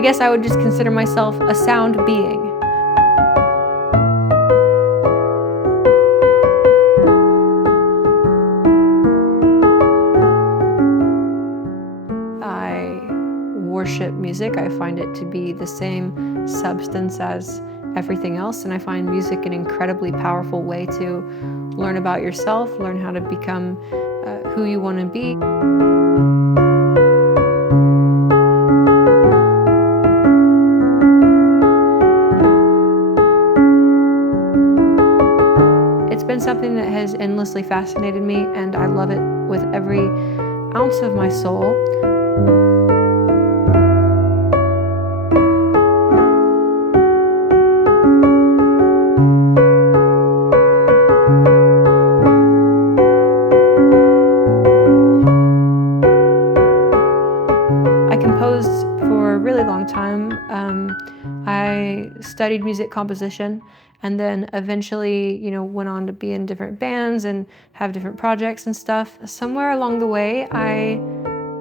I guess I would just consider myself a sound being. I worship music. I find it to be the same substance as everything else, and I find music an incredibly powerful way to learn about yourself, learn how to become who you want to be. It's been something that has endlessly fascinated me, and I love it with every ounce of my soul. I composed for a really long time. I studied music composition and then eventually, went on to be in different bands and have different projects and stuff. Somewhere along the way, I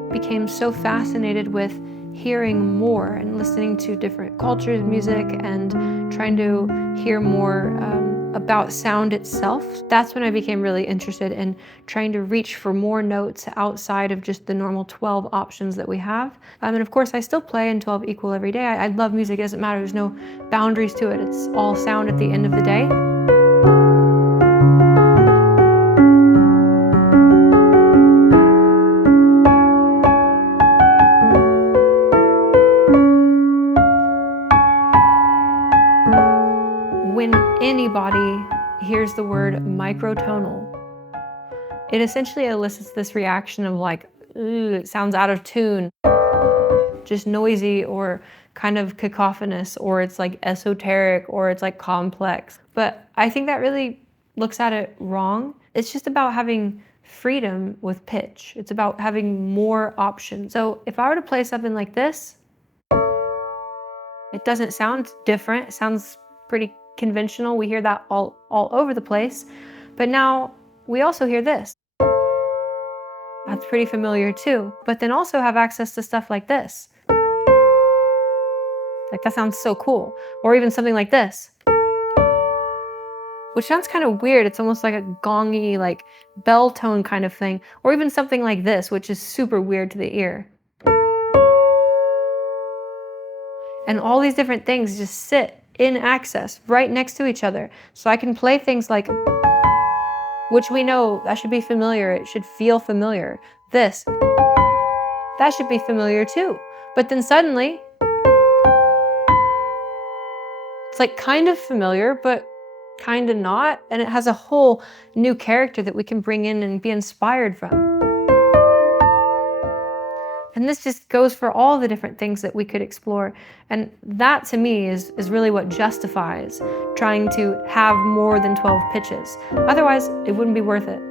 became so fascinated with hearing more and listening to different cultures, music, and trying to hear more about sound itself. That's when I became really interested in trying to reach for more notes outside of just the normal 12 options that we have. And of course, I still play in 12 equal every day. I love music, it doesn't matter, there's no boundaries to it. It's all sound at the end of the day. When anybody hears the word microtonal, it essentially elicits this reaction of like, ooh, it sounds out of tune, just noisy or kind of cacophonous, or it's like esoteric, or it's like complex. But I think that really looks at it wrong. It's just about having freedom with pitch. It's about having more options. So if I were to play something like this, it doesn't sound different. It sounds pretty conventional. We hear that all over the place. But now we also hear this. That's pretty familiar too. But then also have access to stuff like this. Like that sounds so cool. Or even something like this, which sounds kind of weird. It's almost like a gongy, like bell tone kind of thing. Or even something like this, which is super weird to the ear. And all these different things just sit in access right next to each other. So I can play things like, which we know that should be familiar, it should feel familiar. This, that should be familiar too. But then suddenly, it's like kind of familiar, but kind of not. And it has a whole new character that we can bring in and be inspired from. And this just goes for all the different things that we could explore. And that to me is really what justifies trying to have more than 12 pitches. Otherwise, it wouldn't be worth it.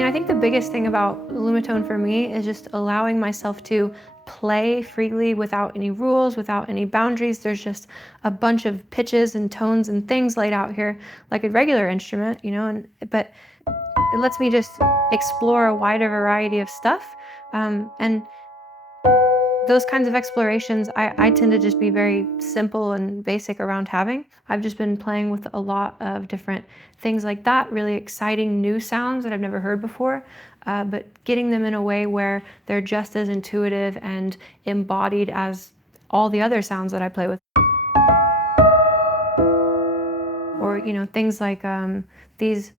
I think the biggest thing about Lumatone for me is just allowing myself to play freely without any rules, without any boundaries. There's just a bunch of pitches and tones and things laid out here like a regular instrument, but it lets me just explore a wider variety of stuff. And those kinds of explorations, I tend to just be very simple and basic around having. I've just been playing with a lot of different things like that, really exciting new sounds that I've never heard before, but getting them in a way where they're just as intuitive and embodied as all the other sounds that I play with. Or, things like these.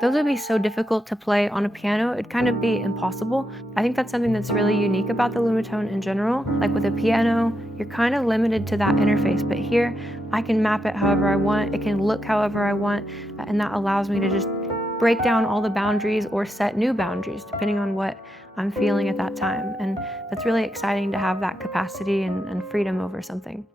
Those would be so difficult to play on a piano, it'd kind of be impossible. I think that's something that's really unique about the Lumatone in general. Like with a piano, you're kind of limited to that interface, but here I can map it however I want, it can look however I want, and that allows me to just break down all the boundaries or set new boundaries depending on what I'm feeling at that time. And that's really exciting to have that capacity and freedom over something.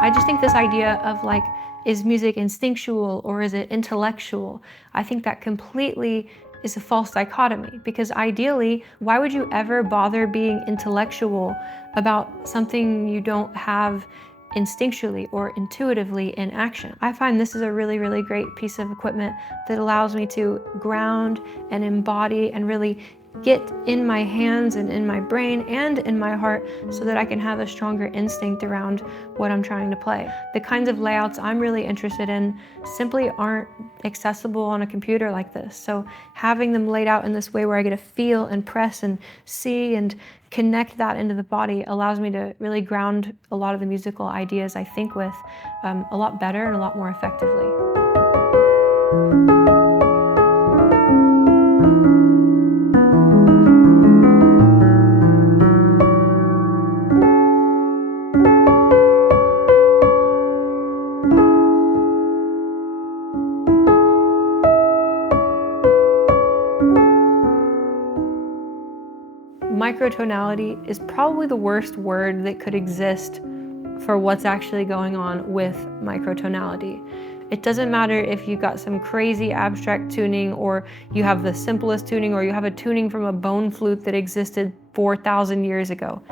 I just think this idea of like, is music instinctual or is it intellectual? I think that completely is a false dichotomy, because ideally, why would you ever bother being intellectual about something you don't have instinctually or intuitively in action? I find this is a really, really great piece of equipment that allows me to ground and embody and really get in my hands and in my brain and in my heart so that I can have a stronger instinct around what I'm trying to play. The kinds of layouts I'm really interested in simply aren't accessible on a computer like this. So having them laid out in this way where I get to feel and press and see and connect that into the body allows me to really ground a lot of the musical ideas I think with a lot better and a lot more effectively. Microtonality is probably the worst word that could exist for what's actually going on with microtonality. It doesn't matter if you got some crazy abstract tuning, or you have the simplest tuning, or you have a tuning from a bone flute that existed 4,000 years ago.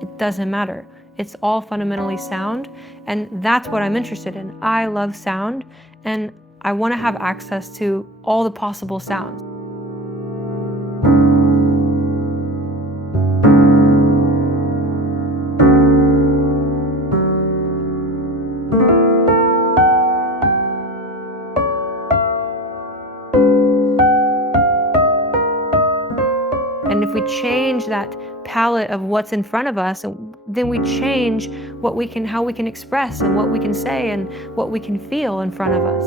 It doesn't matter. It's all fundamentally sound, and that's what I'm interested in. I love sound, and I want to have access to all the possible sounds. And if we change that palette of what's in front of us, then we change what we can, how we can express and what we can say and what we can feel in front of us.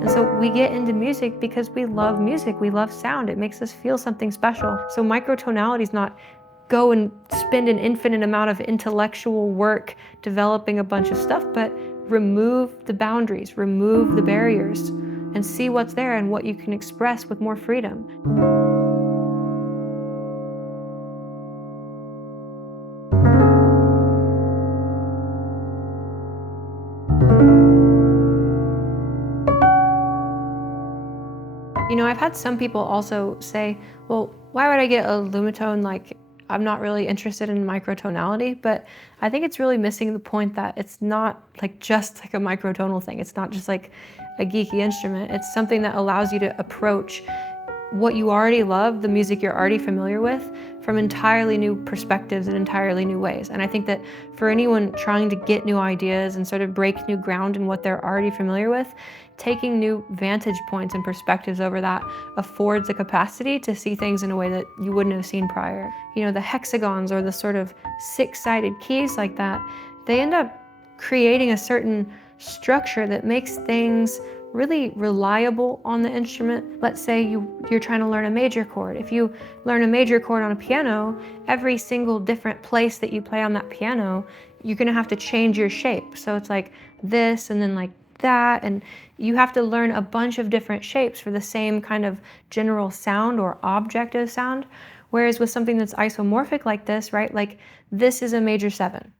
And so we get into music because we love sound, it makes us feel something special. So microtonality is not go and spend an infinite amount of intellectual work developing a bunch of stuff, but remove the boundaries, remove the barriers, and see what's there and what you can express with more freedom. You know, I've had some people also say, well, why would I get a Lumatone? Like, I'm not really interested in microtonality, but I think it's really missing the point that it's not like just like a microtonal thing. It's not just like a geeky instrument. It's something that allows you to approach what you already love, the music you're already familiar with, from entirely new perspectives and entirely new ways. And I think that for anyone trying to get new ideas and sort of break new ground in what they're already familiar with, taking new vantage points and perspectives over that affords a capacity to see things in a way that you wouldn't have seen prior. You know, the hexagons or the sort of six-sided keys like that, they end up creating a certain structure that makes things really reliable on the instrument. Let's say you're trying to learn a major chord. If you learn a major chord on a piano, every single different place that you play on that piano, you're gonna have to change your shape. So it's like this and then like that, and you have to learn a bunch of different shapes for the same kind of general sound or objective sound. Whereas with something that's isomorphic like this, right? Like this is a major 7.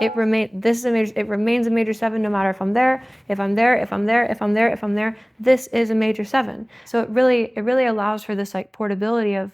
It remains a major 7 no matter if I'm there, if I'm there, if I'm there, if I'm there, if I'm there. This is a major 7. So it really allows for this like portability of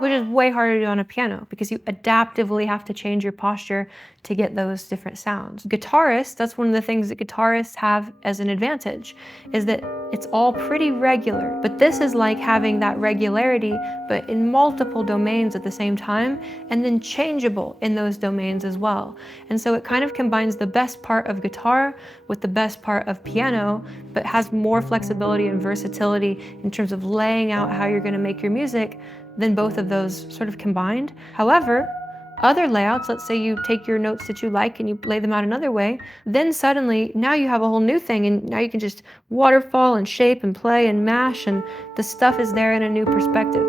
which is way harder to do on a piano because you adaptively have to change your posture to get those different sounds. Guitarists, that's one of the things that guitarists have as an advantage, is that It's all pretty regular, but this is like having that regularity, but in multiple domains at the same time, and then changeable in those domains as well. And so it kind of combines the best part of guitar with the best part of piano, but has more flexibility and versatility in terms of laying out how you're gonna make your music than both of those sort of combined. However, other layouts, let's say you take your notes that you like and you lay them out another way, then suddenly now you have a whole new thing, and now you can just waterfall and shape and play and mash, and the stuff is there in a new perspective.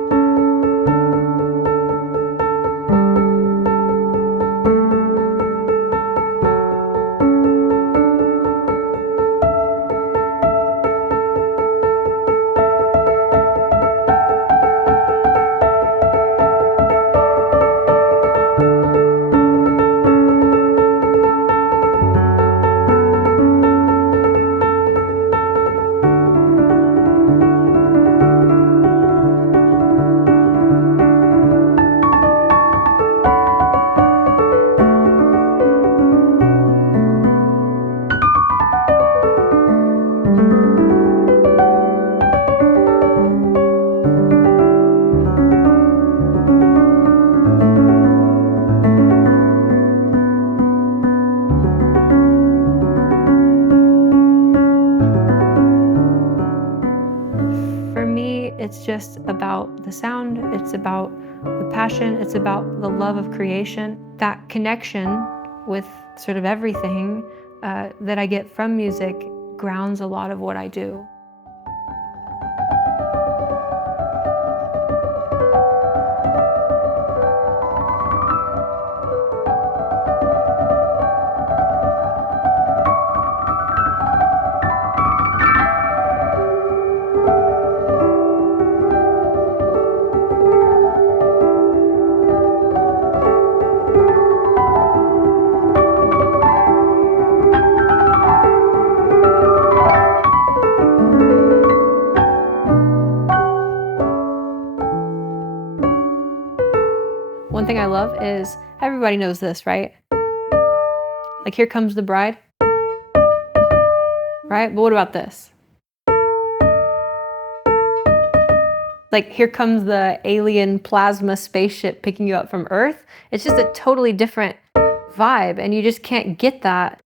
For me, it's just about the sound, it's about the passion, it's about the love of creation. That connection with sort of everything that I get from music grounds a lot of what I do. One thing I love is, everybody knows this, right? Like, Here Comes the Bride, right? But what about this? Like, here comes the alien plasma spaceship picking you up from Earth. It's just a totally different vibe, and you just can't get that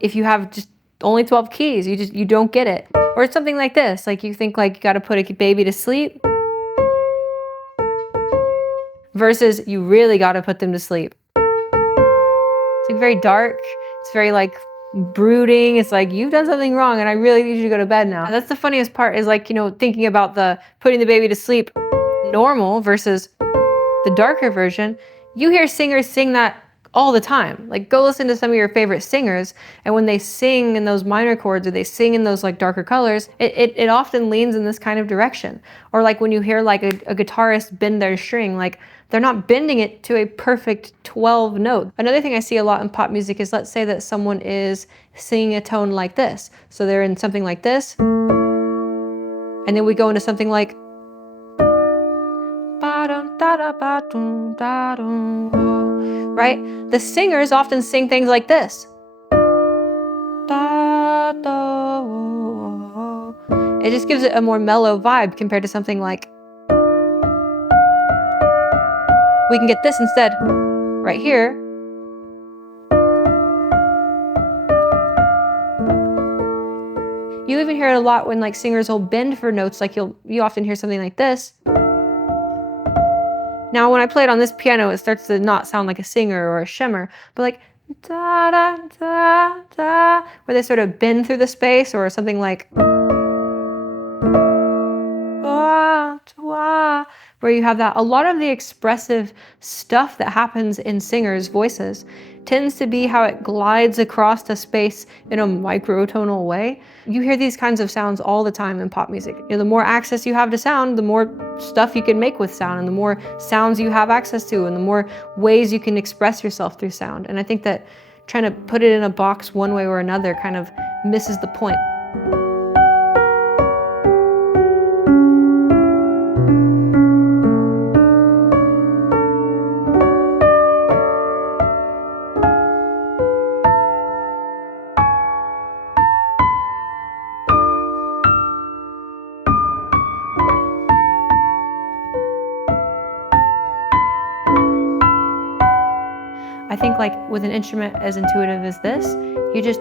if you have just only 12 keys. You don't get it. Or it's something like this, like you think like you gotta put a baby to sleep, versus you really gotta put them to sleep. It's like very dark, it's very like brooding. It's like, you've done something wrong and I really need you to go to bed now. That's the funniest part, is like, thinking about the putting the baby to sleep normal versus the darker version. You hear singers sing that all the time. Like, go listen to some of your favorite singers, and when they sing in those minor chords or they sing in those like darker colors, it often leans in this kind of direction. Or like when you hear like a guitarist bend their string, like they're not bending it to a perfect 12 note. Another thing I see a lot in pop music is, let's say that someone is singing a tone like this. So they're in something like this, and then we go into something like right? The singers often sing things like this. It just gives it a more mellow vibe compared to something like, we can get this instead right here. You even hear it a lot when like singers will bend for notes, like you often hear something like this. Now, when I play it on this piano, it starts to not sound like a singer or a shimmer, but like da da da da, where they sort of bend through the space, or something like where you have that. A lot of the expressive stuff that happens in singers' voices tends to be how it glides across the space in a microtonal way. You hear these kinds of sounds all the time in pop music. The more access you have to sound, the more stuff you can make with sound, and the more sounds you have access to, and the more ways you can express yourself through sound. And I think that trying to put it in a box one way or another kind of misses the point. I think like with an instrument as intuitive as this, you just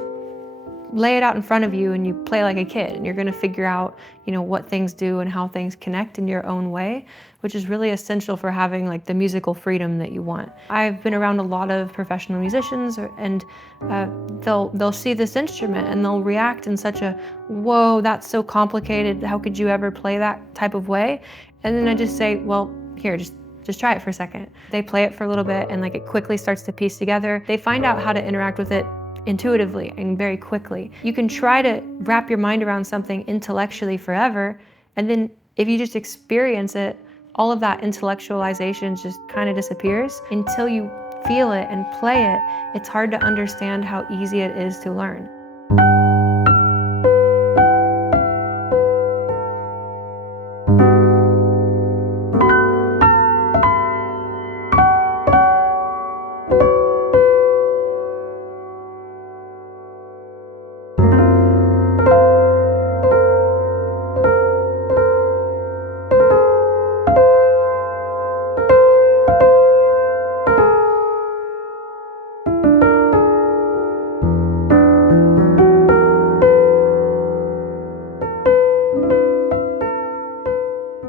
lay it out in front of you and you play like a kid, and you're going to figure out, what things do and how things connect in your own way, which is really essential for having like the musical freedom that you want. I've been around a lot of professional musicians, and they'll see this instrument and they'll react in such a, whoa, that's so complicated, how could you ever play that type of way? And then I just say, well, here, just try it for a second. They play it for a little bit and like it quickly starts to piece together. They find out how to interact with it intuitively and very quickly. You can try to wrap your mind around something intellectually forever, and then if you just experience it, all of that intellectualization just kind of disappears. Until you feel it and play it, it's hard to understand how easy it is to learn.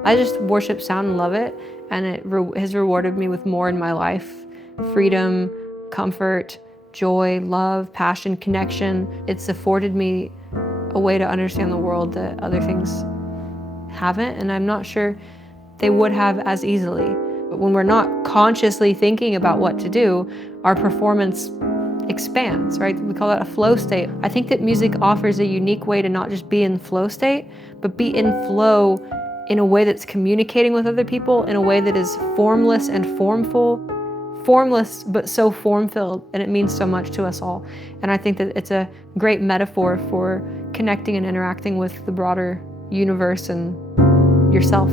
I just worship sound and love it, and it has rewarded me with more in my life. Freedom, comfort, joy, love, passion, connection. It's afforded me a way to understand the world that other things haven't, and I'm not sure they would have as easily. But when we're not consciously thinking about what to do, our performance expands, right? We call that a flow state. I think that music offers a unique way to not just be in flow state, but be in flow in a way that's communicating with other people, in a way that is formless and formful. Formless, but so form-filled, and it means so much to us all. And I think that it's a great metaphor for connecting and interacting with the broader universe and yourself.